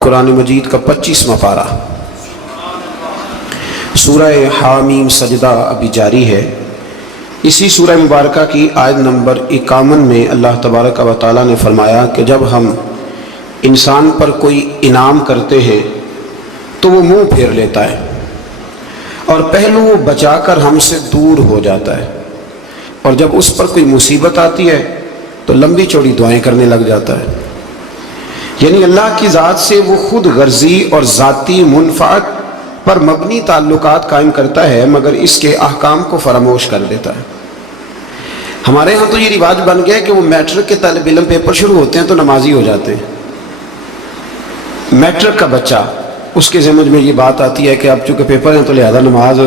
قرآن مجید کا 25واں پارہ سورہ حامیم سجدہ ابھی جاری ہے۔ اسی سورہ مبارکہ کی آیت نمبر 51 میں اللہ تبارک و تعالیٰ نے فرمایا کہ جب ہم انسان پر کوئی انعام کرتے ہیں تو وہ منہ پھیر لیتا ہے اور پہلو بچا کر ہم سے دور ہو جاتا ہے، اور جب اس پر کوئی مصیبت آتی ہے تو لمبی چوڑی دعائیں کرنے لگ جاتا ہے۔ یعنی اللہ کی ذات سے وہ خود غرضی اور ذاتی منفعت پر مبنی تعلقات قائم کرتا ہے، مگر اس کے احکام کو فراموش کر دیتا ہے۔ ہمارے ہاں تو یہ رواج بن گیا ہے کہ وہ میٹرک کے طالب علم پیپر شروع ہوتے ہیں تو نمازی ہو جاتے ہیں۔ میٹرک کا بچہ، اس کے ذہن میں یہ بات آتی ہے کہ اب چونکہ پیپر ہیں تو لہذا نماز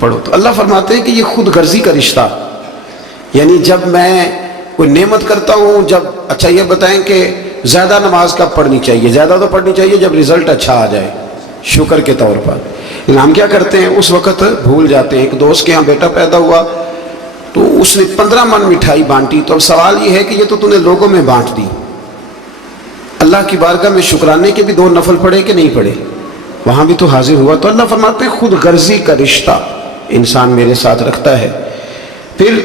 پڑھو۔ تو اللہ فرماتے ہیں کہ یہ خود غرضی کا رشتہ، یعنی جب میں کوئی نعمت کرتا ہوں، جب اچھا یہ بتائیں کہ زیادہ نماز کب پڑھنی چاہیے؟ زیادہ تو پڑھنی چاہیے جب رزلٹ اچھا آ جائے، شکر کے طور پر۔ لیکن ہم کیا کرتے ہیں، اس وقت بھول جاتے ہیں۔ ایک دوست کے یہاں بیٹا پیدا ہوا تو اس نے 15 من مٹھائی بانٹی، تو اب سوال یہ ہے کہ یہ تو نے لوگوں میں بانٹ دی، اللہ کی بارگاہ میں شکرانے کے بھی 2 نفل پڑھے کہ نہیں پڑھے؟ وہاں بھی تو حاضر ہوا۔ تو اللہ فرماتے ہیں خود غرضی کا رشتہ انسان میرے ساتھ رکھتا ہے۔ پھر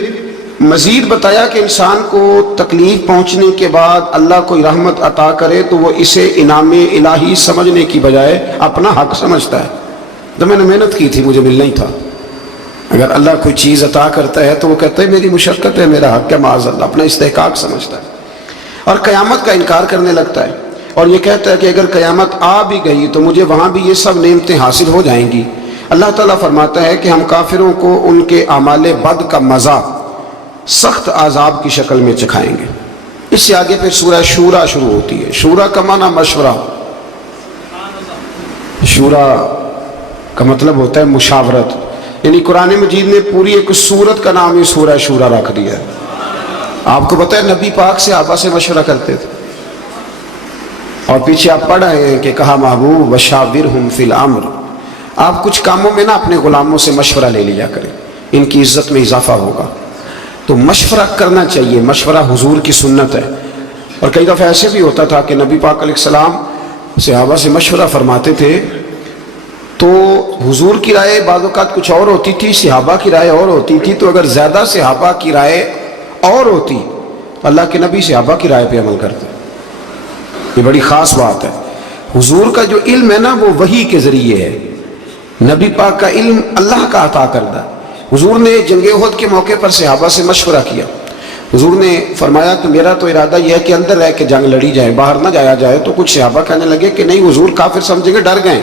مزید بتایا کہ انسان کو تکلیف پہنچنے کے بعد اللہ کوئی رحمت عطا کرے تو وہ اسے انعام الہی سمجھنے کی بجائے اپنا حق سمجھتا ہے۔ تو میں نے محنت کی تھی، مجھے ملنا ہی تھا۔ اگر اللہ کوئی چیز عطا کرتا ہے تو وہ کہتا ہے میری مشقت ہے، میرا حق ہے، معاذ اللہ، اپنا استحقاق سمجھتا ہے اور قیامت کا انکار کرنے لگتا ہے، اور یہ کہتا ہے کہ اگر قیامت آ بھی گئی تو مجھے وہاں بھی یہ سب نعمتیں حاصل ہو جائیں گی۔ اللہ تعالیٰ فرماتا ہے کہ ہم کافروں کو ان کے اعمال بد کا مزہ سخت عذاب کی شکل میں چکھائیں گے۔ اس سے آگے پھر سورہ شورا شروع ہوتی ہے۔ شورا کا معنی مشورہ، شورا کا مطلب ہوتا ہے مشاورت، یعنی قرآن مجید نے پوری ایک سورت کا نام ہی سورہ شورا رکھ دیا ہے۔ آپ کو پتہ ہے نبی پاک صحابہ سے مشورہ کرتے تھے، اور پیچھے آپ پڑھ رہے ہیں کہ کہا محبوب وشاورہم فی الامر، آپ کچھ کاموں میں نا اپنے غلاموں سے مشورہ لے لیا کریں، ان کی عزت میں اضافہ ہوگا۔ تو مشورہ کرنا چاہیے، مشورہ حضور کی سنت ہے۔ اور کئی دفعہ ایسے بھی ہوتا تھا کہ نبی پاک علیہ السلام صحابہ سے مشورہ فرماتے تھے تو حضور کی رائے بعض اوقات کچھ اور ہوتی تھی، صحابہ کی رائے اور ہوتی تھی۔ تو اگر زیادہ صحابہ کی رائے اور ہوتی تو اللہ کے نبی صحابہ کی رائے پہ عمل کرتے۔ یہ بڑی خاص بات ہے۔ حضور کا جو علم ہے نا وہ وحی کے ذریعے ہے، نبی پاک کا علم اللہ کا عطا کردہ۔ حضور نے جنگ احد کے موقع پر صحابہ سے مشورہ کیا۔ حضور نے فرمایا کہ میرا تو ارادہ یہ ہے کہ اندر رہ کے جنگ لڑی جائے، باہر نہ جایا جائے۔ تو کچھ صحابہ کہنے لگے کہ نہیں حضور کافر سمجھیں گے، ڈر گئے۔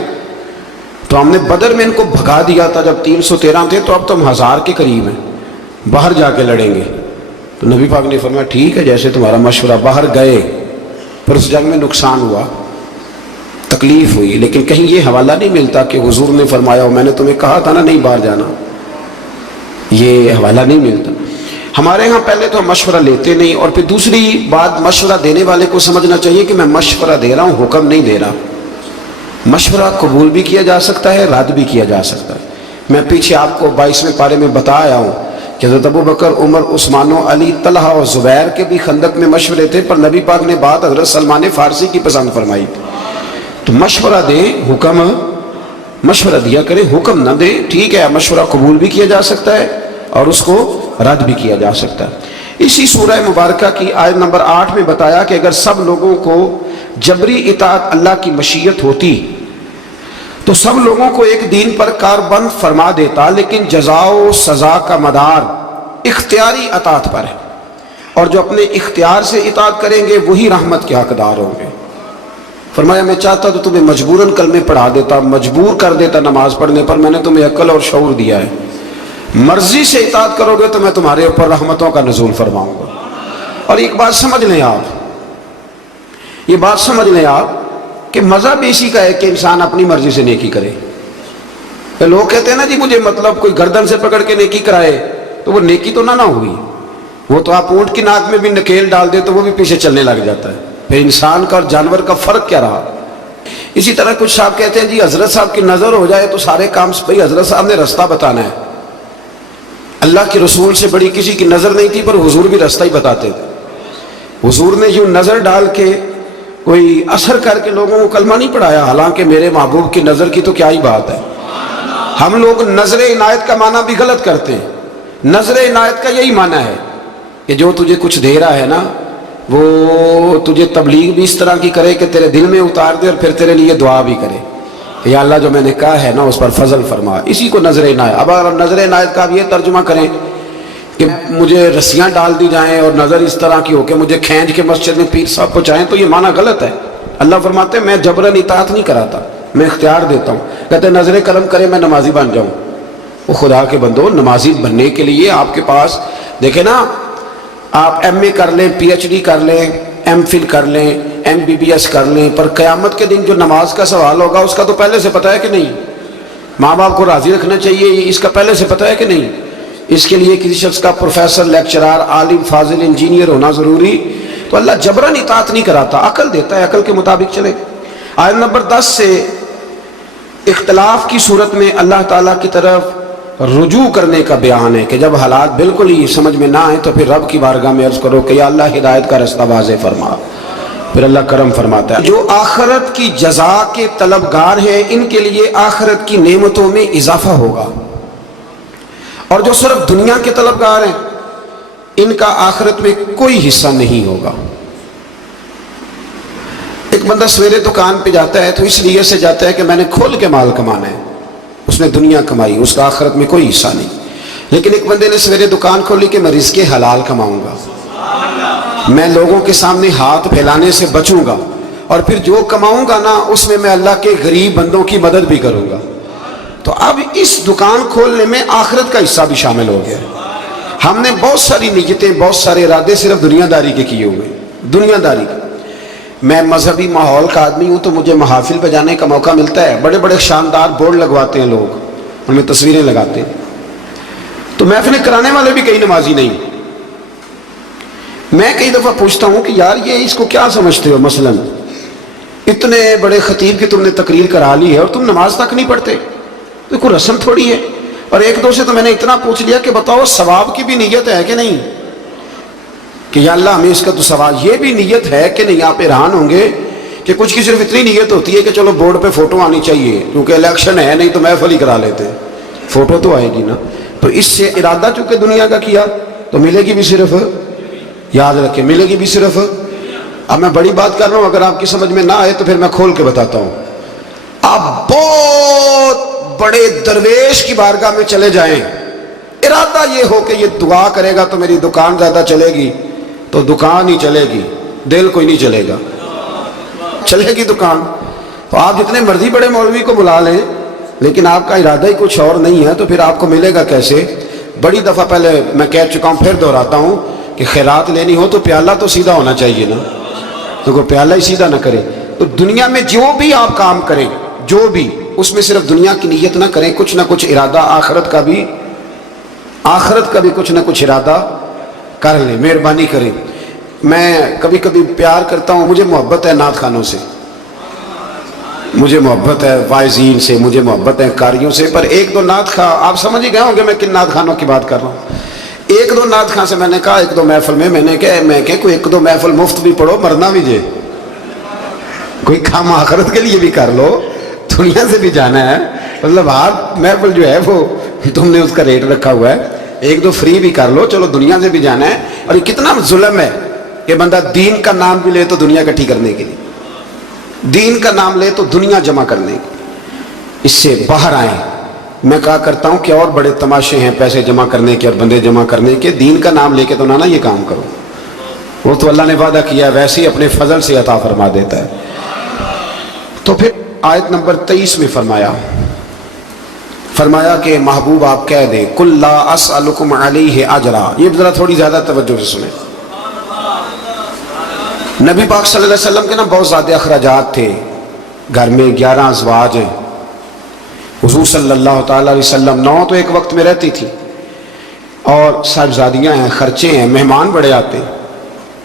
تو ہم نے بدر میں ان کو بھگا دیا تھا جب 313 تھے، تو اب تو ہم 1000 کے قریب ہیں، باہر جا کے لڑیں گے۔ تو نبی پاک نے فرمایا ٹھیک ہے جیسے تمہارا مشورہ۔ باہر گئے، پھر اس جنگ میں نقصان ہوا، تکلیف ہوئی، لیکن کہیں یہ حوالہ نہیں ملتا کہ حضور نے فرمایا میں نے تمہیں کہا تھا نا نہیں باہر جانا، یہ حوالہ نہیں ملتا۔ ہمارے ہاں پہلے تو ہم مشورہ لیتے نہیں، اور پھر دوسری بات مشورہ دینے والے کو سمجھنا چاہیے کہ میں مشورہ دے رہا ہوں، حکم نہیں دے رہا۔ مشورہ قبول بھی کیا جا سکتا ہے، رد بھی کیا جا سکتا ہے۔ میں پیچھے آپ کو 22ویں پارے میں بتا آیا ہوں کہ حضرت ابو بکر، عمر، عثمان و علی، طلحہ اور زبیر کے بھی خندق میں مشورے تھے، پر نبی پاک نے بات حضرت سلمان فارسی کی پسند فرمائی تھی۔ تو مشورہ دیں، حکم مشورہ دیا کریں، حکم نہ دیں۔ ٹھیک ہے مشورہ قبول بھی کیا جا سکتا ہے اور اس کو رد بھی کیا جا سکتا ہے۔ اسی سورہ مبارکہ کی آیت نمبر 8 میں بتایا کہ اگر سب لوگوں کو جبری اطاعت اللہ کی مشیت ہوتی تو سب لوگوں کو ایک دین پر کاربند فرما دیتا، لیکن جزا و سزا کا مدار اختیاری اطاعت پر ہے، اور جو اپنے اختیار سے اطاعت کریں گے وہی رحمت کے حقدار ہوں گے۔ فرمایا میں چاہتا تو تمہیں مجبوراً کلمے پڑھا دیتا، مجبور کر دیتا نماز پڑھنے پر، میں نے تمہیں عقل اور شعور دیا ہے، مرضی سے اطاعت کرو گے تو میں تمہارے اوپر رحمتوں کا نزول فرماؤں گا۔ اور ایک بات سمجھ لیں آپ، یہ بات سمجھ لیں آپ کہ مزہ بھی اسی کا ہے کہ انسان اپنی مرضی سے نیکی کرے۔ لوگ کہتے ہیں نا جی مجھے مطلب کوئی گردن سے پکڑ کے نیکی کرائے تو وہ نیکی تو نہ ہوئی، وہ تو آپ اونٹ کی ناک میں بھی نکیل ڈال دے تو وہ بھی پیچھے چلنے لگ جاتا ہے۔ پھر انسان کا اور جانور کا فرق کیا رہا؟ اسی طرح کچھ صاحب کہتے ہیں جی حضرت صاحب کی نظر ہو جائے تو سارے کام، بھائی حضرت صاحب نے رستہ بتانا ہے، اللہ کے رسول سے بڑی کسی کی نظر نہیں تھی، پر حضور بھی رستہ ہی بتاتے تھے۔ حضور نے یوں نظر ڈال کے کوئی اثر کر کے لوگوں کو کلمہ نہیں پڑھایا، حالانکہ میرے محبوب کی نظر کی تو کیا ہی بات ہے۔ ہم لوگ نظر عنایت کا معنی بھی غلط کرتے ہیں۔ نظر عنایت کا یہی معنی ہے کہ جو تجھے کچھ دے رہا ہے نا، وہ تجھے تبلیغ بھی اس طرح کی کرے کہ تیرے دل میں اتار دے، اور پھر تیرے لیے دعا بھی کرے کہ یا اللہ جو میں نے کہا ہے نا اس پر فضل فرما، اسی کو نظر عنایت۔ اب اگر نظر عنایت کا اب یہ ترجمہ کریں کہ مجھے رسیاں ڈال دی جائیں اور نظر اس طرح کی ہو کہ مجھے کھینچ کے مسجد میں پیر صاحب پہنچائیں، تو یہ معنی غلط ہے۔ اللہ فرماتے ہیں میں جبراً اطاعت نہیں کراتا، میں اختیار دیتا ہوں۔ کہتے ہیں نظر کرم کرے میں نمازی بن جاؤں۔ وہ خدا کے بندو، نمازی بننے کے لیے آپ کے پاس دیکھیں نا، آپ ایم اے کر لیں، پی ایچ ڈی کر لیں، ایم فل کر لیں، ایم بی بی ایس کر لیں، پر قیامت کے دن جو نماز کا سوال ہوگا اس کا تو پہلے سے پتہ ہے کہ نہیں؟ ماں باپ کو راضی رکھنا چاہیے، اس کا پہلے سے پتہ ہے کہ نہیں؟ اس کے لیے کسی شخص کا پروفیسر، لیکچرار، عالم، فاضل، انجینئر ہونا ضروری؟ تو اللہ جبراً اطاعت نہیں کراتا، عقل دیتا ہے، عقل کے مطابق چلے۔ آیت نمبر 10 سے اختلاف کی صورت میں اللہ تعالیٰ کی طرف رجوع کرنے کا بیان ہے کہ جب حالات بالکل ہی سمجھ میں نہ آئیں تو پھر رب کی بارگاہ میں عرض کرو کہ یا اللہ ہدایت کا رستہ واضح فرما۔ پھر اللہ کرم فرماتا ہے جو آخرت کی جزا کے طلبگار ہیں ان کے لیے آخرت کی نعمتوں میں اضافہ ہوگا، اور جو صرف دنیا کے طلبگار ہیں ان کا آخرت میں کوئی حصہ نہیں ہوگا۔ ایک بندہ سویرے دکان پہ جاتا ہے تو اس لیے سے جاتا ہے کہ میں نے کھول کے مال کمانا ہے، اس نے دنیا کمائی، اس کا آخرت میں کوئی حصہ نہیں۔ لیکن ایک بندے نے سویرے دکان کھولی کہ میں رزق حلال کماؤں گا، میں لوگوں کے سامنے ہاتھ پھیلانے سے بچوں گا، اور پھر جو کماؤں گا نا اس میں اللہ کے غریب بندوں کی مدد بھی کروں گا۔ تو اب اس دکان کھولنے میں آخرت کا حصہ بھی شامل ہو گیا۔ ہم نے بہت ساری نیتیں، بہت سارے ارادے صرف دنیا داری کے کیے ہوئے، دنیا داری کے۔ میں مذہبی ماحول کا آدمی ہوں تو مجھے محافل پہ جانے کا موقع ملتا ہے، بڑے بڑے شاندار بورڈ لگواتے ہیں لوگ، ان میں تصویریں لگاتے ہیں، تو محفلیں کرانے والے بھی کئی نمازی نہیں۔ میں کئی دفعہ پوچھتا ہوں کہ یار یہ اس کو کیا سمجھتے ہو، مثلا اتنے بڑے خطیب کی تم نے تقریر کرا لی ہے اور تم نماز تک نہیں پڑھتے، تو کوئی رسم تھوڑی ہے۔ اور ایک دو سے تو میں نے اتنا پوچھ لیا کہ بتاؤ ثواب کی بھی نیت ہے کہ نہیں، کہ یا اللہ ہمیں اس کا تو ثواب، یہ بھی نیت ہے کہ نہیں؟ آپ حیران ہوں گے کہ کچھ کی صرف اتنی نیت ہوتی ہے کہ چلو بورڈ پہ فوٹو آنی چاہیے کیونکہ الیکشن ہے، نہیں تو محفل ہی کرا لیتے، فوٹو تو آئے گی نا۔ تو اس سے ارادہ چونکہ دنیا کا کیا تو ملے گی بھی صرف، یاد رکھیں ملے گی بھی صرف۔ اب میں بڑی بات کر رہا ہوں، اگر آپ کی سمجھ میں نہ آئے تو پھر میں کھول کے بتاتا ہوں۔ آپ بہت بڑے درویش کی بارگاہ میں چلے جائیں، ارادہ یہ ہو کہ یہ دعا کرے گا تو میری دکان زیادہ چلے گی، تو دکان ہی چلے گی، دل کوئی نہیں چلے گا، چلے گی دکان۔ تو آپ جتنے مرضی بڑے مولوی کو بلا لیں لیکن آپ کا ارادہ ہی کچھ اور نہیں ہے تو پھر آپ کو ملے گا کیسے؟ بڑی دفعہ پہلے میں کہہ چکا ہوں، پھر دہراتا ہوں کہ خیرات لینی ہو تو پیالہ تو سیدھا ہونا چاہیے نا، تو کوئی پیالہ ہی سیدھا نہ کرے۔ تو دنیا میں جو بھی آپ کام کریں، جو بھی، اس میں صرف دنیا کی نیت نہ کریں، کچھ نہ کچھ ارادہ آخرت کا بھی کچھ نہ کچھ ارادہ کر لیں، مہربانی کریں۔ میں کبھی کبھی پیار کرتا ہوں، مجھے محبت ہے نعت خانوں سے، مجھے محبت ہے واعظین سے، مجھے محبت ہے قاریوں سے، پر ایک دو نعت خواں، آپ سمجھ ہی گئے ہوں گے میں کن نعت خانوں کی بات کر رہا ہوں۔ ایک دو نعت خواں سے میں نے کہا ایک دو محفل میں کہ کوئی ایک دو محفل مفت بھی پڑھو، مرنا بھی جے، کوئی کام آخرت کے لیے بھی کر لو، دنیا سے بھی جانا ہے، مطلب ہر محفل جو ہے وہ تم نے اس کا ریٹ رکھا ہوا ہے، ایک دو فری بھی کر لو، چلو دنیا سے بھی جانا ہے۔ اور یہ کتنا ظلم ہے کہ بندہ دین کا نام بھی لے تو دنیا اکٹھی کرنے کے لیے، دین کا نام لے تو دنیا جمع کرنے کے، اس سے باہر آئیں۔ میں کہا کرتا ہوں کہ اور بڑے تماشے ہیں پیسے جمع کرنے کے اور بندے جمع کرنے کے، دین کا نام لے کے تو نہ یہ کام کرو، وہ تو اللہ نے وعدہ کیا ہے ویسے ہی اپنے فضل سے عطا فرما دیتا ہے۔ تو پھر آیت نمبر 23 میں فرمایا کہ محبوب آپ کہہ دیں قُلْ لَا أَسْأَلُكُمْ عَلَيْهِ أَجْرًا۔ یہ ذرا تھوڑی زیادہ توجہ سے سنیں۔ نبی پاک صلی اللہ علیہ وسلم کے نا بہت زیادہ اخراجات تھے، گھر میں 11 ازواج ہیں، حضور صلی اللہ تعالیٰ علیہ وسلم 9 تو ایک وقت میں رہتی تھی، اور صاحبزادیاں ہیں، خرچے ہیں، مہمان بڑے آتے ہیں۔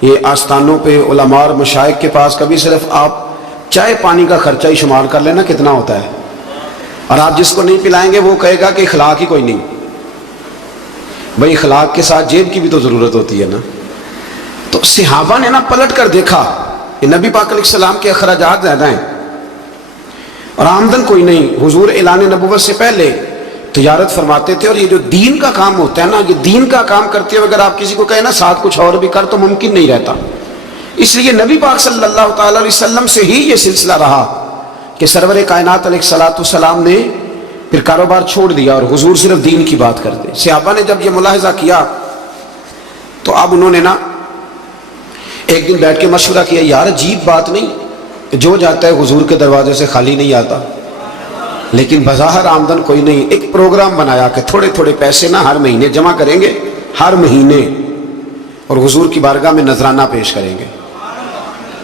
یہ آستانوں پہ علماء اور مشائخ کے پاس کبھی صرف آپ چائے پانی کا خرچہ ہی شمار کر لینا کتنا ہوتا ہے، اور آپ جس کو نہیں پلائیں گے وہ کہے گا کہ اخلاق ہی کوئی نہیں۔ بھائی اخلاق کے ساتھ جیب کی بھی تو ضرورت ہوتی ہے نا۔ تو صحابہ نے نا پلٹ کر دیکھا یہ نبی پاک علیہ السلام کے اخراجات زیادہ ہیں اور آمدن کوئی نہیں. حضور اعلان نبوت سے پہلے تجارت فرماتے تھے. اور یہ جو دین کا کام ہوتا ہے نا, یہ دین کا کام کرتے ہوئے اگر آپ کسی کو کہیں نا ساتھ کچھ اور بھی کر, تو ممکن نہیں رہتا. اس لیے نبی پاک صلی اللہ تعالی علیہ وسلم سے ہی یہ سلسلہ رہا کہ سرور کائنات علیہ الصلوۃ والسلام نے پھر کاروبار چھوڑ دیا اور حضور صرف دین کی بات کرتے. صحابہ نے جب یہ ملاحظہ کیا تو اب انہوں نے نا ایک دن بیٹھ کے مشورہ کیا, یار عجیب بات نہیں, جو جاتا ہے حضور کے دروازے سے خالی نہیں آتا, لیکن بظاہر آمدن کوئی نہیں. ایک پروگرام بنایا کہ تھوڑے تھوڑے پیسے نا ہر مہینے جمع کریں گے, ہر مہینے, اور حضور کی بارگاہ میں نذرانہ پیش کریں گے.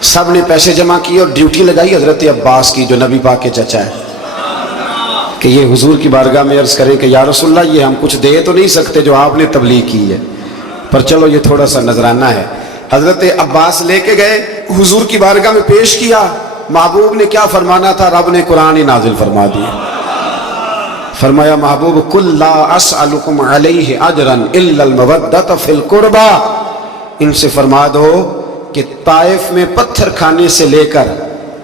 سب نے پیسے جمع کیے اور ڈیوٹی لگائی حضرت عباس کی, جو نبی پاک کے چچا ہے, کہ یہ حضور کی بارگاہ میں عرض کریں کہ یا رسول اللہ یہ ہم کچھ دے تو نہیں سکتے جو آپ نے تبلیغ کی ہے, پر چلو یہ تھوڑا سا نذرانہ ہے. حضرت عباس لے کے گئے, حضور کی بارگاہ میں پیش کیا. محبوب نے کیا فرمانا تھا, رب نے قرآن ہی نازل فرما دیا. فرمایا محبوب کل لا اسألکم علیہ اجرا الا المودۃ فی القربى, ان سے فرما دو کہ طائف میں پتھر کھانے سے لے کر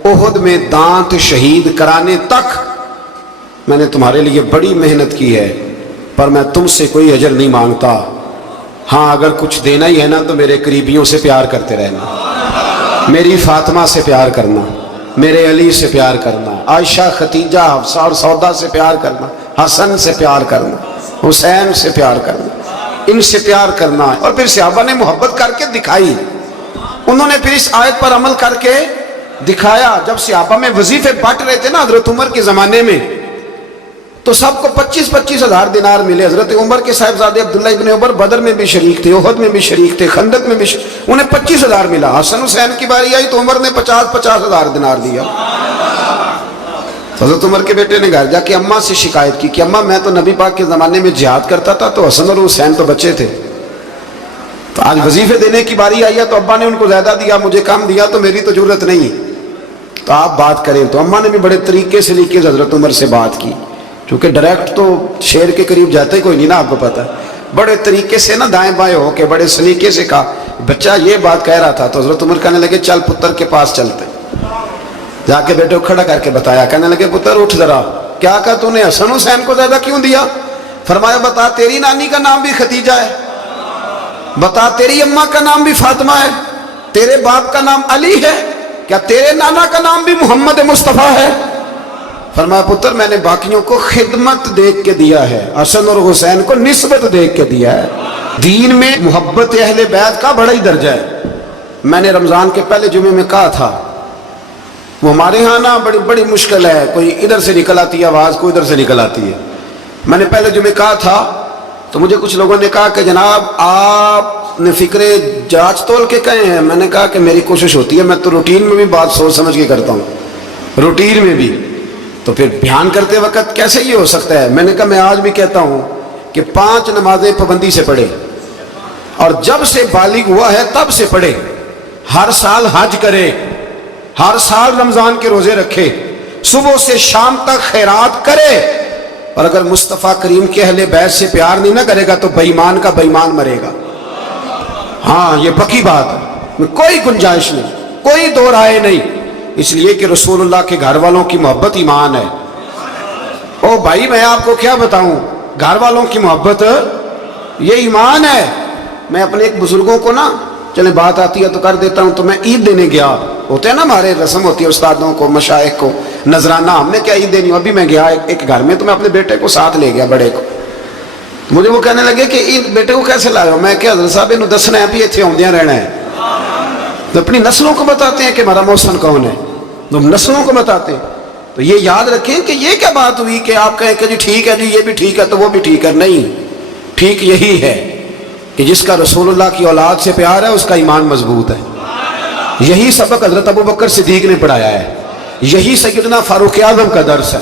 احد میں دانت شہید کرانے تک میں نے تمہارے لیے بڑی محنت کی ہے, پر میں تم سے کوئی اجر نہیں مانگتا. ہاں اگر کچھ دینا ہی ہے نا تو میرے قریبیوں سے پیار کرتے رہنا, میری فاطمہ سے پیار کرنا, میرے علی سے پیار کرنا, عائشہ ختیجہ حفصہ اور سودا سے پیار کرنا, حسن سے پیار کرنا, حسین سے پیار کرنا, ان سے پیار کرنا. اور پھر صحابہ نے محبت کر کے دکھائی, انہوں نے پھر اس آیت پر عمل کر کے دکھایا. جب صحابہ میں وظیفے بانٹ رہے تھے نا حضرت عمر کے زمانے میں, تو سب کو 25-25 ہزار دینار ملے. حضرت عمر کے صاحبزادے عبداللہ ابن عمر بدر میں بھی شریک تھے, احد میں بھی شریک تھے, خندق میں بھی انہیں 25 ہزار ملا. حسن حسین کی باری آئی تو عمر نے 50-50 ہزار دینار دیا. حضرت عمر کے بیٹے نے گھر جا کے اماں سے شکایت کی کہ اماں میں تو نبی پاک کے زمانے میں جہاد کرتا تھا تو حسن اور حسین تو بچے تھے, تو آج وظیفے دینے کی باری آئی ہے تو ابا نے ان کو زیادہ دیا, مجھے کم دیا, تو میری تو ضرورت نہیں, تو آپ بات کریں. تو اماں نے بھی بڑے طریقے سے لکھ کے حضرت عمر سے بات کی, چونکہ ڈائریکٹ تو شیر کے قریب جاتے کوئی نہیں نا, آپ کو پتا ہے. بڑے طریقے سے نا دائیں بائیں ہو کے بڑے سلیقے سے کہا, بچہ یہ بات کہہ رہا تھا. تو حضرت عمر کہنے لگے چل پتر کے پاس چلتے. جا کے بیٹے کو کھڑا کر کے بتایا, کہنے لگے پتر اٹھ ذرا, کیا کہا تو نے حسن حسین کو زیادہ کیوں دیا؟ فرمایا بتا تیری نانی کا نام بھی ختیجہ ہے, بتا تیری اماں کا نام بھی فاطمہ ہے, تیرے باپ کا نام علی ہے, کیا تیرے نانا کا نام بھی محمد مصطفیٰ ہے؟ فرمایا پتر میں نے باقیوں کو خدمت دیکھ کے دیا ہے, حسن اور حسین کو نسبت دیکھ کے دیا ہے. دین میں محبت اہل بیت کا بڑا ہی درجہ ہے. میں نے رمضان کے پہلے جمعے میں کہا تھا, وہ ہمارے ہاں نا بڑی مشکل ہے, کوئی ادھر سے نکل آتی ہے آواز, کوئی ادھر سے نکل آتی ہے. میں نے پہلے جمعے کہا تھا تو مجھے کچھ لوگوں نے کہا کہ جناب آپ نے فکرے جانچ تول کے کہے ہیں. میں نے کہا کہ میری کوشش ہوتی ہے, میں تو روٹین میں بھی بات سوچ سمجھ کے کرتا ہوں, روٹین میں بھی. تو پھر بیان کرتے وقت کیسے یہ ہو سکتا ہے؟ میں نے کہا میں آج بھی کہتا ہوں کہ 5 نمازیں پابندی سے پڑھے, اور جب سے بالغ ہوا ہے تب سے پڑھے, ہر سال حج کرے, ہر سال رمضان کے روزے رکھے, صبح سے شام تک خیرات کرے, اور اگر مصطفیٰ کریم کے اہل بیت سے پیار نہیں نہ کرے گا تو بے ایمان کا بے ایمان مرے گا. ہاں یہ پکی بات ہے, کوئی گنجائش نہیں, کوئی دو رائے نہیں. اس لیے کہ رسول اللہ کے گھر والوں کی محبت ایمان ہے. او بھائی میں آپ کو کیا بتاؤں, گھر والوں کی محبت یہ ایمان ہے. میں اپنے ایک بزرگوں کو نا, چلے بات آتی ہے تو کر دیتا ہوں, تو میں عید دینے گیا, ہوتے ہیں نا ہمارے رسم ہوتی ہے استادوں کو مشائخ کو نذرانہ, ہم نے کیا عید دینی. ابھی میں گیا ایک گھر میں, تو میں اپنے بیٹے کو ساتھ لے گیا, بڑے کو. مجھے وہ کہنے لگے کہ عید بیٹے کو کیسے لایا؟ میں کہ حضرت صاحب انہوں دسنا ہے بھی اتنے آدھیاں رہنا ہے. تو اپنی نسلوں کو بتاتے ہیں کہ ہمارا محسن کون ہے, تو نسلوں کو بتاتے ہیں. تو یہ یاد رکھیں کہ یہ کیا بات ہوئی کہ آپ کہیں کہ جی ٹھیک ہے جی یہ بھی ٹھیک ہے تو وہ بھی ٹھیک ہے. نہیں, ٹھیک یہی ہے کہ جس کا رسول اللہ کی اولاد سے پیار ہے اس کا ایمان مضبوط ہے. یہی سبق حضرت ابو بکر صدیق نے پڑھایا ہے, یہی سیدنا فاروق اعظم کا درس ہے.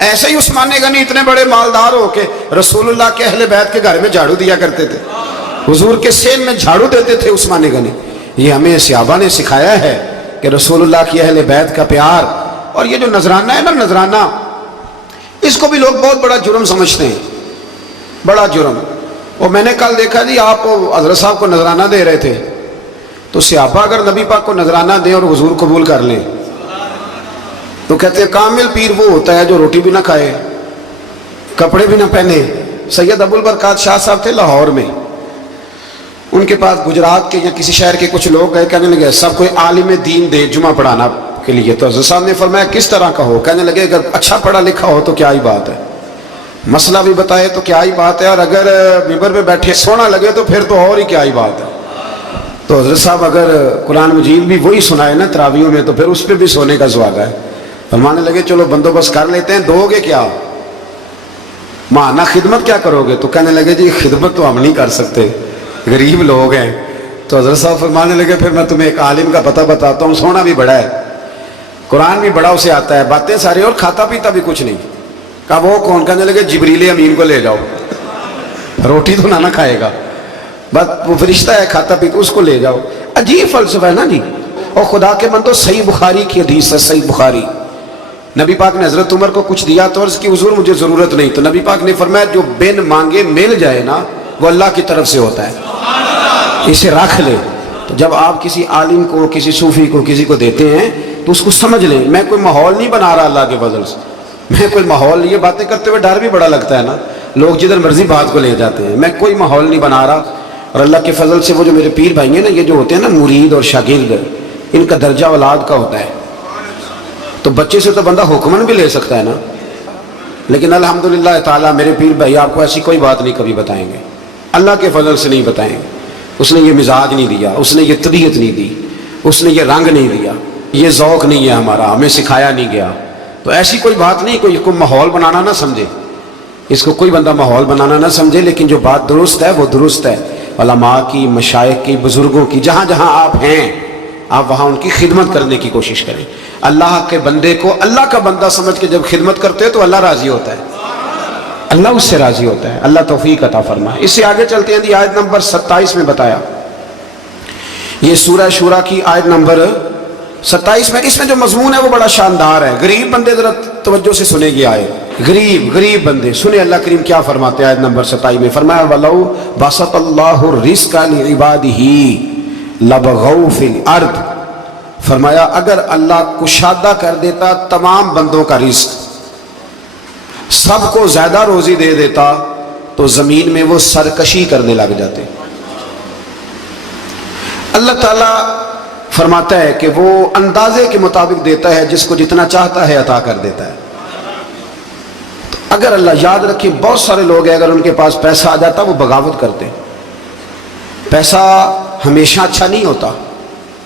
ایسے ہی عثمان غنی اتنے بڑے مالدار ہو کے رسول اللہ کے اہل بیت کے گھر میں جھاڑو دیا کرتے تھے, حضور کے سین میں جھاڑو دیتے تھے عثمان غنی. یہ ہمیں صحابہ نے سکھایا ہے کہ رسول اللہ کی اہل بیت کا پیار. اور یہ جو نذرانہ ہے نا, نذرانہ, اس کو بھی لوگ بہت بڑا جرم سمجھتے ہیں, بڑا جرم. اور میں نے کل دیکھا جی آپ حضرت صاحب کو نذرانہ دے رہے تھے, تو صحابہ اگر نبی پاک کو نذرانہ دیں اور حضور قبول کر لیں تو کہتے ہیں کامل پیر وہ ہوتا ہے جو روٹی بھی نہ کھائے, کپڑے بھی نہ پہنے. سید ابو البرکات شاہ صاحب تھے لاہور میں, ان کے پاس گجرات کے یا کسی شہر کے کچھ لوگ گئے, کہنے لگے سب کوئی عالم دین دے جمعہ پڑھانا کے لیے. تو حضرت صاحب نے فرمایا کس طرح کا ہو؟ کہنے لگے اگر اچھا پڑھا لکھا ہو تو کیا ہی بات ہے, مسئلہ بھی بتائے تو کیا ہی بات ہے, اور اگر ممبر پہ بیٹھے سونا لگے تو پھر تو اور ہی کیا ہی بات ہے. تو حضرت صاحب اگر قرآن مجید بھی وہی سنائے نا تراویحوں میں تو پھر اس پہ بھی سونے کا سواگا ہے. فرمانے لگے چلو بندوبست کر لیتے ہیں, دو گے کیا؟ مانا خدمت کیا کرو گے؟ تو کہنے لگے جی خدمت تو ہم نہیں کر سکتے, غریب لوگ ہیں. تو حضرت صاحب فرمانے لگے پھر میں تمہیں ایک عالم کا پتہ بتاتا ہوں, سونا بھی بڑا ہے, قرآن بھی بڑا اسے آتا ہے, باتیں ساری, اور کھاتا پیتا بھی کچھ نہیں. کہا وہ کون؟ کہنے لگے جبریل امین کو لے جاؤ, روٹی تو نہ کھائے گا, بس وہ فرشتہ ہے کھاتا پیتا, اس کو لے جاؤ. عجیب فلسفہ ہے نا جی. اور خدا کے بندو صحیح بخاری کی حدیث ہے, صحیح بخاری. نبی پاک نے حضرت عمر کو کچھ دیا تو عرض کی حضور مجھے ضرورت نہیں, تو نبی پاک نے فرمایا جو بن مانگے مل جائے نا وہ اللہ کی طرف سے ہوتا ہے, اسے رکھ لے. تو جب آپ کسی عالم کو, کسی صوفی کو, کسی کو دیتے ہیں تو اس کو سمجھ لیں میں کوئی ماحول نہیں بنا رہا اللہ کے فضل سے, میں کوئی ماحول, یہ باتیں کرتے ہوئے ڈر بھی بڑا لگتا ہے نا, لوگ جدھر مرضی بات کو لے جاتے ہیں, میں کوئی ماحول نہیں بنا رہا. اور اللہ کے فضل سے وہ جو میرے پیر بھائی ہیں نا, یہ جو ہوتے ہیں نا مرید اور شاگرد, ان کا درجہ اولاد کا ہوتا ہے. تو بچے سے تو بندہ حکمن بھی لے سکتا ہے نا, لیکن الحمدللہ تعالیٰ میرے پیر بھائی آپ کو ایسی کوئی بات نہیں کبھی بتائیں گے, اللہ کے فضل سے نہیں بتائیں گے. اس نے یہ مزاج نہیں دیا, اس نے یہ طبیعت نہیں دی, اس نے یہ رنگ نہیں دیا, یہ ذوق نہیں ہے ہمارا, ہمیں سکھایا نہیں گیا. تو ایسی کوئی بات نہیں, کوئی ماحول بنانا نہ سمجھے, اس کو کوئی بندہ ماحول بنانا نہ سمجھے, لیکن جو بات درست ہے وہ درست ہے. علماء کی, مشائخ کی, بزرگوں کی, جہاں جہاں آپ ہیں آپ وہاں ان کی خدمت کرنے کی کوشش کریں. اللہ کے بندے کو اللہ کا بندہ سمجھ کے جب خدمت کرتے ہیں تو اللہ راضی ہوتا ہے, اللہ اس سے راضی ہوتا ہے. اللہ توفیق عطا فرمائے. اس سے آگے چلتے ہیں. آیت نمبر 27 میں بتایا, یہ سورہ شورا کی آیت نمبر 27 میں, اس میں جو مضمون ہے وہ بڑا شاندار ہے. غریب بندے ذرا توجہ سے سنے گی آیت, غریب بندے سنے اللہ کریم کیا فرماتے ہیں. آیت نمبر 27 میں فرمایا وَلَوْ بَسَطَ اللَّهُ الرِّزْقَ لِعِبَادِهِ لَبَغَوْا فِي الْأَرْضِ, فرمایا اگر اللہ کشادہ کر دیتا تمام بندوں کا رزق, سب کو زیادہ روزی دے دیتا تو زمین میں وہ سرکشی کرنے لگ جاتے. اللہ تعالیٰ فرماتا ہے کہ وہ اندازے کے مطابق دیتا ہے, جس کو جتنا چاہتا ہے عطا کر دیتا ہے. تو اگر اللہ, یاد رکھیں بہت سارے لوگ ہیں اگر ان کے پاس پیسہ آ جاتا وہ بغاوت کرتے. پیسہ ہمیشہ اچھا نہیں ہوتا,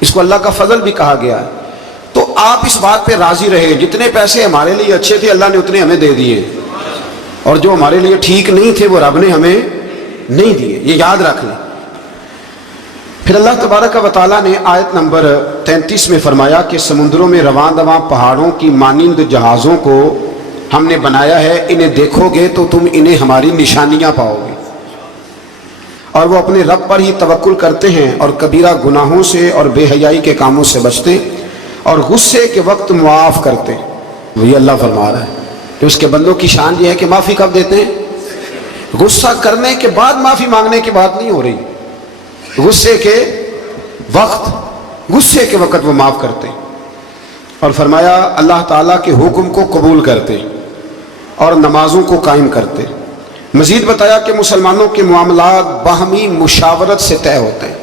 اس کو اللہ کا فضل بھی کہا گیا ہے. تو آپ اس بات پہ راضی رہے, جتنے پیسے ہمارے لیے اچھے تھے اللہ نے اتنے ہمیں دے دیے, اور جو ہمارے لیے ٹھیک نہیں تھے وہ رب نے ہمیں نہیں دیے, یہ یاد رکھ لیں. پھر اللہ تبارک و تعالیٰ نے آیت نمبر 33 میں فرمایا کہ سمندروں میں رواں دواں پہاڑوں کی مانند جہازوں کو ہم نے بنایا ہے, انہیں دیکھو گے تو تم انہیں ہماری نشانیاں پاؤ گے. اور وہ اپنے رب پر ہی توکل کرتے ہیں اور کبیرہ گناہوں سے اور بے حیائی کے کاموں سے بچتے اور غصے کے وقت معاف کرتے. وہی اللہ فرما رہا ہے کہ اس کے بندوں کی شان یہ ہے کہ معافی کب دیتے ہیں؟ غصہ کرنے کے بعد معافی مانگنے کی بات نہیں ہو رہی, غصے کے وقت وہ معاف کرتے. اور فرمایا اللہ تعالیٰ کے حکم کو قبول کرتے اور نمازوں کو قائم کرتے. مزید بتایا کہ مسلمانوں کے معاملات باہمی مشاورت سے طے ہوتے ہیں,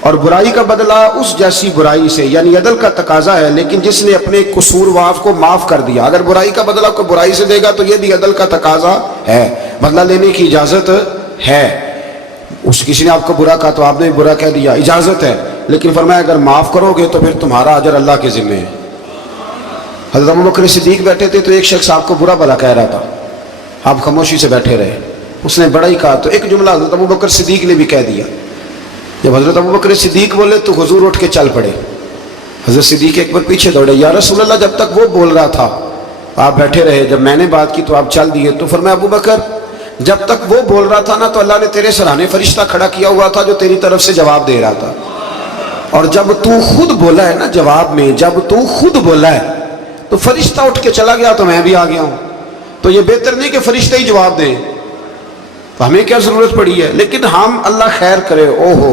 اور برائی کا بدلہ اس جیسی برائی سے, یعنی عدل کا تقاضا ہے, لیکن جس نے اپنے قصوروار کو معاف کر دیا. اگر برائی کا بدلہ کوئی برائی سے دے گا تو یہ بھی عدل کا تقاضا ہے, بدلہ لینے کی اجازت ہے. کسی نے آپ کو برا کہا تو آپ نے برا کہہ دیا, اجازت ہے, لیکن فرمایا اگر معاف کرو گے تو پھر تمہارا اجر اللہ کے ذمہ ہے. حضرت ابوبکر صدیق بیٹھے تھے تو ایک شخص آپ کو برا بھلا کہہ رہا تھا, آپ خاموشی سے بیٹھے رہے, اس نے بڑا ہی کہا تو ایک جملہ حضرت ابوبکر صدیق نے بھی کہہ دیا. جب حضرت ابوبکر صدیق بولے تو حضور اٹھ کے چل پڑے. حضرت صدیق ایک بار پیچھے دوڑے, یا رسول اللہ جب تک وہ بول رہا تھا آپ بیٹھے رہے, جب میں نے بات کی تو آپ چل دیے. تو فرمایا ابوبکر جب تک وہ بول رہا تھا نا تو اللہ نے تیرے سرانے فرشتہ کھڑا کیا ہوا تھا جو تیری طرف سے جواب دے رہا تھا, اور جب تو خود بولا ہے نا جواب میں, جب تو خود بولا ہے تو فرشتہ اٹھ کے چلا گیا تو میں بھی آ گیا ہوں. تو یہ بہتر نہیں کہ فرشتے ہی جواب دیں, تو ہمیں کیا ضرورت پڑی ہے. لیکن ہم اللہ خیر کرے, او ہو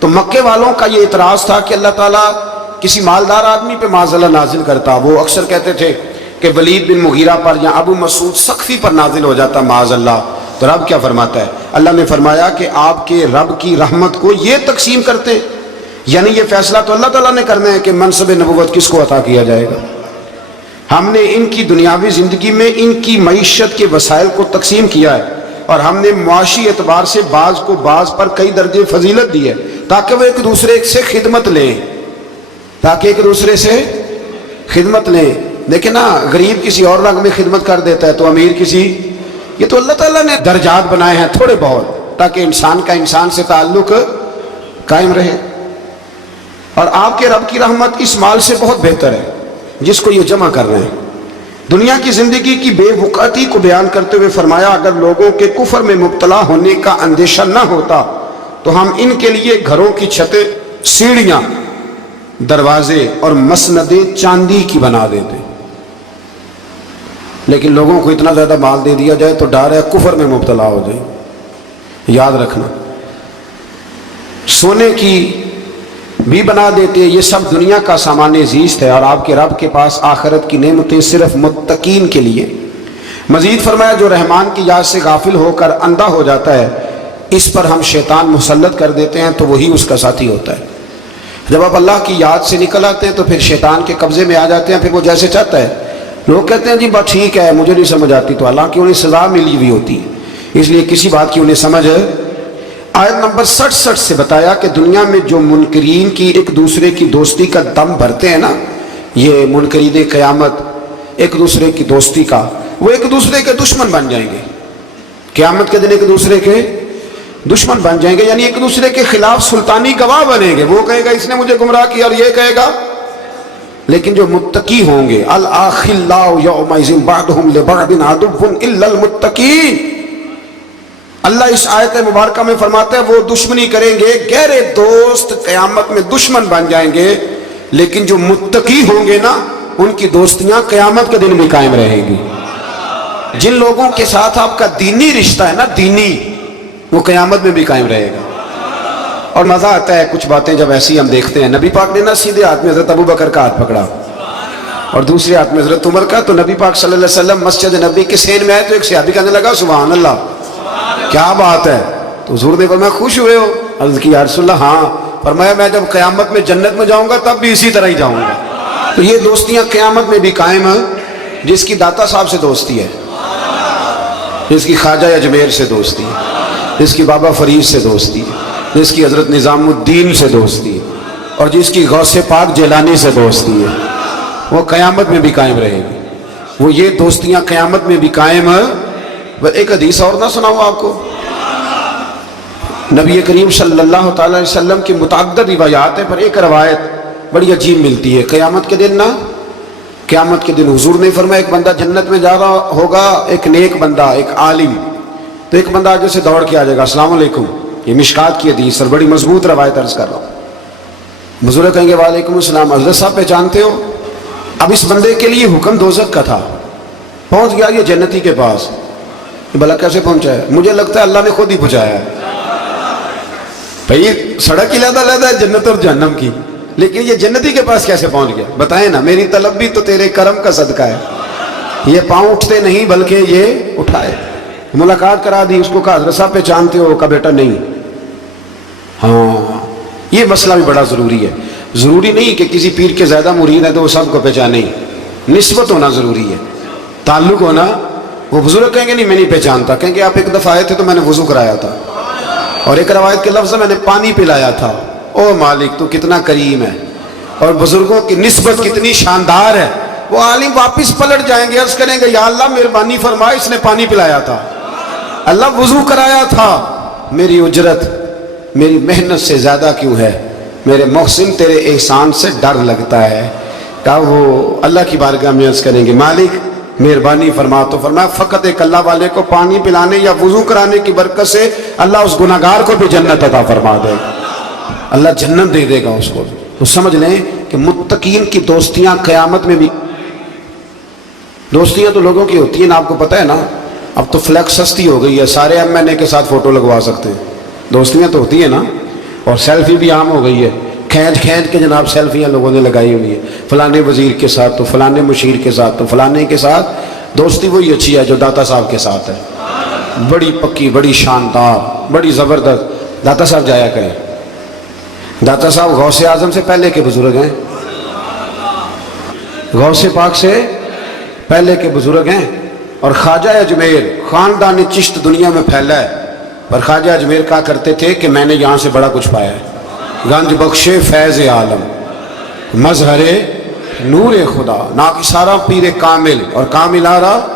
تو مکے والوں کا یہ اعتراض تھا کہ اللہ تعالیٰ کسی مالدار آدمی پہ معاذ اللہ نازل کرتا. وہ اکثر کہتے تھے کہ ولید بن مغیرہ پر یا ابو مسعود سقفی پر نازل ہو جاتا معاذ اللہ. تو رب کیا فرماتا ہے؟ اللہ نے فرمایا کہ آپ کے رب کی رحمت کو یہ تقسیم کرتے ہیں، یعنی یہ فیصلہ تو اللہ تعالیٰ نے کرنا ہے کہ منصب نبوت کس کو عطا کیا جائے گا. ہم نے ان کی دنیاوی زندگی میں ان کی معیشت کے وسائل کو تقسیم کیا ہے، اور ہم نے معاشی اعتبار سے بعض کو بعض پر کئی درجے فضیلت دی ہے تاکہ وہ ایک دوسرے سے خدمت لیں، تاکہ ایک دوسرے سے خدمت لیں. لیکن نا غریب کسی اور رنگ میں خدمت کر دیتا ہے تو امیر کسی، یہ تو اللہ تعالیٰ نے درجات بنائے ہیں تھوڑے بہت تاکہ انسان کا انسان سے تعلق قائم رہے. اور آپ کے رب کی رحمت اس مال سے بہت بہتر ہے جس کو یہ جمع کر رہے ہیں. دنیا کی زندگی کی بے وقعتی کو بیان کرتے ہوئے فرمایا اگر لوگوں کے کفر میں مبتلا ہونے کا اندیشہ نہ ہوتا تو ہم ان کے لیے گھروں کی چھتیں، سیڑھیاں، دروازے اور مسندیں چاندی کی بنا دیتے. لیکن لوگوں کو اتنا زیادہ مال دے دیا جائے تو ڈر ہے کفر میں مبتلا ہو جائے. یاد رکھنا، سونے کی بھی بنا دیتے. یہ سب دنیا کا سامان زیست ہے، اور آپ کے رب کے پاس آخرت کی نعمتیں صرف متقین کے لیے. مزید فرمایا جو رحمان کی یاد سے غافل ہو کر اندھا ہو جاتا ہے اس پر ہم شیطان مسلط کر دیتے ہیں تو وہی اس کا ساتھی ہوتا ہے. جب آپ اللہ کی یاد سے نکل آتے ہیں تو پھر شیطان کے قبضے میں آ جاتے ہیں، پھر وہ جیسے چاہتا ہے. لوگ کہتے ہیں جی بات ٹھیک ہے مجھے نہیں سمجھ آتی، تو حالانکہ انہیں سزا ملی ہوئی ہوتی ہے، اس لیے کسی بات کی انہیں سمجھ. آیت نمبر 67 سے بتایا کہ دنیا میں جو منکرین کی ایک دوسرے کی دوستی کا دم بھرتے ہیں نا، یہ منکرین قیامت ایک دوسرے کی دوستی کا، وہ ایک دوسرے کے دشمن بن جائیں گے. قیامت کے دن ایک دوسرے کے دشمن بن جائیں گے، یعنی ایک دوسرے کے خلاف سلطانی گواہ بنیں گے. وہ کہے گا اس نے مجھے گمراہ کیا، اور یہ کہے گا. لیکن جو متقی ہوں گے، الاخلاء یومئذ بعضهم لبعض عدو الا المتقین، اللہ اس آیت مبارکہ میں فرماتا ہے وہ دشمنی کریں گے، گہرے دوست قیامت میں دشمن بن جائیں گے. لیکن جو متقی ہوں گے نا ان کی دوستیاں قیامت کے دن بھی قائم رہیں گی. جن لوگوں کے ساتھ آپ کا دینی رشتہ ہے نا، دینی، وہ قیامت میں بھی قائم رہے گا. اور مزہ آتا ہے کچھ باتیں جب ایسی ہم دیکھتے ہیں. نبی پاک نے نا سیدھے ہاتھ میں حضرت ابو بکر کا ہاتھ پکڑا اور دوسرے ہاتھ میں حضرت عمر کا. تو نبی پاک صلی اللہ علیہ وسلم مسجد نبی کے سین میں آئے تو ایک صحابی کہنے لگا سبحان اللہ، کیا بات ہے. تو حضور نے فرمایا خوش ہوئے ہو؟ عرض کی یا رسول اللہ ہاں. فرمایا میں جب قیامت میں جنت میں جاؤں گا تب بھی اسی طرح ہی جاؤں گا. تو یہ دوستیاں قیامت میں بھی قائم ہیں. جس کی داتا صاحب سے دوستی ہے، جس کی خواجہ اجمیر سے دوستی ہے، جس کی بابا فرید سے دوستی ہے، جس کی حضرت نظام الدین سے دوستی ہے، اور جس کی غوث پاک جیلانی سے دوستی ہے، وہ قیامت میں بھی قائم رہے گی. وہ یہ دوستیاں قیامت میں بھی قائم ہیں. ایک حدیث اور نہ سناؤں آپ کو. نبی کریم صلی اللہ تعالی علیہ وسلم کی متعدد روایات ہیں، پر ایک روایت بڑی عجیب ملتی ہے. قیامت کے دن نا، قیامت کے دن حضور نے فرمایا ایک بندہ جنت میں جا رہا ہوگا، ایک نیک بندہ، ایک عالم. تو ایک بندہ آگے سے دوڑ کے آ جائے گا السلام علیکم. یہ مشکات کی حدیث اور بڑی مضبوط روایت عرض کر رہا ہوں. بزرگ کہیں گے وعلیکم السلام. حضرت صاحب پہچانتے ہو؟ اب اس بندے کے لیے حکم دوزخ کا تھا، پہنچ گیا یہ جنتی کے پاس. بھلا کیسے پہنچا ہے؟ مجھے لگتا ہے اللہ نے خود ہی پہنچایا ہے. بھئی سڑک ہی علیحدہ علیحدہ ہے جنت اور جہنم کی، لیکن یہ جنتی کے پاس کیسے پہنچ گیا؟ بتائیں نا. میری طلب بھی تو تیرے کرم کا صدقہ ہے. یہ پاؤں اٹھتے نہیں بلکہ یہ اٹھائے. ملاقات کرا دی، اس کو کہا حضرت صاحب پہچانتے ہو؟ کا بیٹا نہیں. ہاں یہ مسئلہ بھی بڑا ضروری ہے. ضروری نہیں کہ کسی پیر کے زیادہ مرید ہے تو وہ سب کو پہچانے. نسبت ہونا ضروری ہے، تعلق ہونا. وہ بزرگ کہیں گے نہیں میں نہیں پہچانتا، کہیں گے آپ ایک دفعہ آئے تھے تو میں نے وضو کرایا تھا، اور ایک روایت کے لفظ میں نے پانی پلایا تھا. او مالک تو کتنا کریم ہے، اور بزرگوں کی نسبت کتنی شاندار ہے. وہ عالم واپس پلٹ جائیں گے، عرض کریں گے یا اللہ مہربانی فرما، اس نے پانی پلایا تھا، اللہ وضو کرایا تھا، میری اجرت میری محنت سے زیادہ کیوں ہے؟ میرے محسن تیرے احسان سے ڈر لگتا ہے. کہا وہ اللہ کی بارگاہ میں عرض کریں گے مالک مہربانی فرما. تو فرمایا فقط ایک اللہ والے کو پانی پلانے یا وضو کرانے کی برکت سے اللہ اس گناہگار کو بھی جنت عطا فرما دے گا، اللہ جنت دے دے گا اس کو. تو سمجھ لیں کہ متقین کی دوستیاں قیامت میں بھی. دوستیاں تو لوگوں کی ہوتی ہیں نا، آپ کو پتہ ہے نا. اب تو فلیکس سستی ہو گئی ہے، سارے ایم این اے کے ساتھ فوٹو لگوا سکتے ہیں. دوستیاں تو ہوتی ہیں نا. اور سیلفی بھی عام ہو گئی ہے، کھینچ کھینچ کے جناب سیلفیاں لوگوں نے لگائی ہوئی ہیں، فلانے وزیر کے ساتھ تو فلانے مشیر کے ساتھ تو فلانے کے ساتھ۔ دوستی وہی اچھی ہے جو داتا صاحب کے ساتھ ہے، بڑی پکی، بڑی شاندار، بڑی زبردست۔ داتا صاحب جایا کریں، داتا صاحب غوث اعظم سے پہلے کے بزرگ ہیں، غوث پاک سے پہلے کے بزرگ ہیں۔ اور خواجہ اجمیر خاندان چشت دنیا میں پھیلا ہے، پر خواجہ اجمیر کہا کرتے تھے کہ میں نے یہاں سے بڑا کچھ پایا ہے، گنج بخش فیض عالم، مظہر نور خدا، نا سارا پیر کامل، اور کامل آ رہا